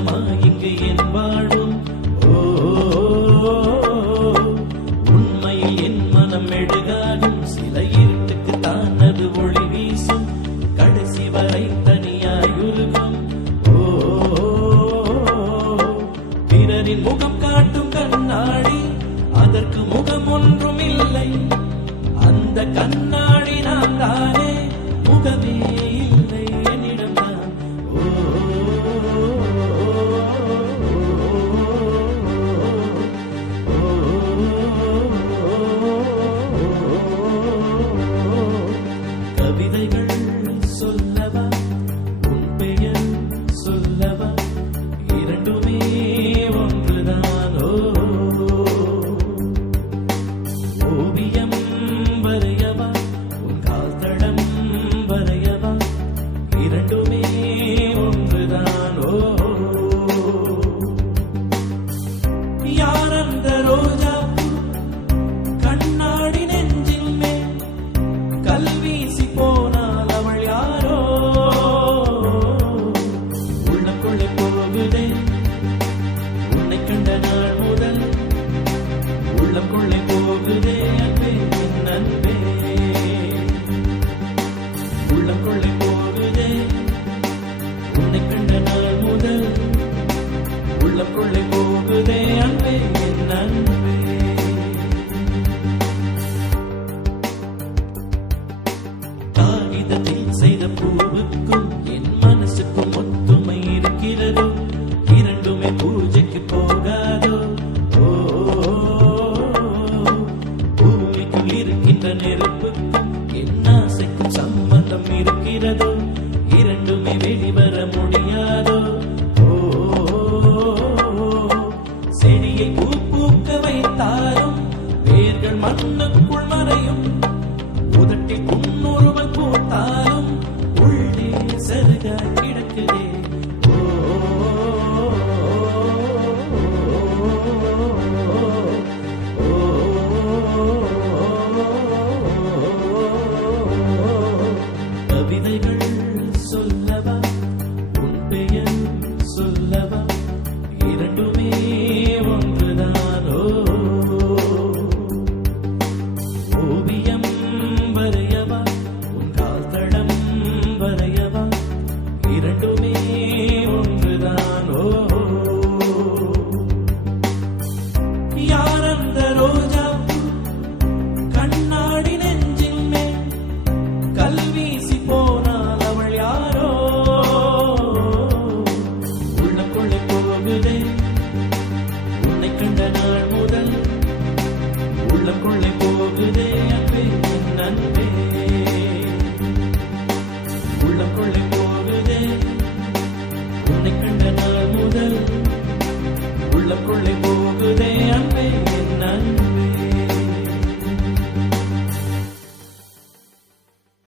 இங்கு என் வாழும். உண்மையில் என் மனம் மெழுகாகும். சில இருட்டுக்கு தான் அது ஒளி வீசும். கடைசி வரை தனியாயுருகும். பிறரின் முகம் காட்டும் கண்ணாடி, அதற்கு முகம் ஒன்றும் இல்லை. அந்த கண்ணாடி நான் தானே, முகமே இல்லை என்னிடம்தான். கவிதைகள் சொல்லவா, உன் பெயர் சொல்லவா, இரண்டுமே ஒன்றுதான். ஓவியம் வரையவா, உன் கால் தடம் வரையவா, இரண்டுமே ஒன்றுதான். யார் அந்த ரோஜா கண்ணாடி நெஞ்சில் மேல் கல்வீசி போனால் அவள் யாரோ? உள்ளக்குள்ளே போகுதே உன்னை கண்ட நாள் முதல். உள்ளக்குள்ளே போகுதே அன்பே என் அன்பே. உள்ளக்குள்ளே போகுதே உன்னை கண்ட நாள் முதல். உள்ளக்குள்ளே போகுதே அன்பே என் அன்பே. காகிதத்தில் செய்த பூவுக்கும் என் மனசுக்கும் ஒத்துமை இருக்கிறதோ? இரண்டுமே பூஜைக்கு போகாதோ? பூமிக்குள் இருக்கின்ற நெருப்புக்கும் என் ஆசைக்கும் சம்பந்தம் இருக்கிறதோ? இரண்டுமே வெளிவர முடியாதோ? செடியை பூ பூக்க வைத்தாலும் வேர்கள் மண்ணுக்குள் மறையும். உதட்டில் புன்னுருவல் பூத்தாலும் உள்ளே செருக கிடக்குதே. கவிதைகள் சொல்லவா, உன் பெயர் சொல்லவா, இரண்டுமே ஒன்றுதான். ஓவியம் வரையவா, உன் கால் தடம் வரையவா, இரண்டுமே ஒன்றுதான். யார் அந்த ரோஜா கண்ணாடி நெஞ்சில் மேல் கல்வீசி போனால் அவள் யாரோ? உள்ளக்குள்ளே போகுதே உன்னை கண்ட நாள் முதல். உள்ளக்குள்ளே போகுதே அன்பே என் அன்பே. உள்ளக்குள்ளே போகுதே உன்னை கண்ட நாள் முதல். உள்ளக்குள்ளே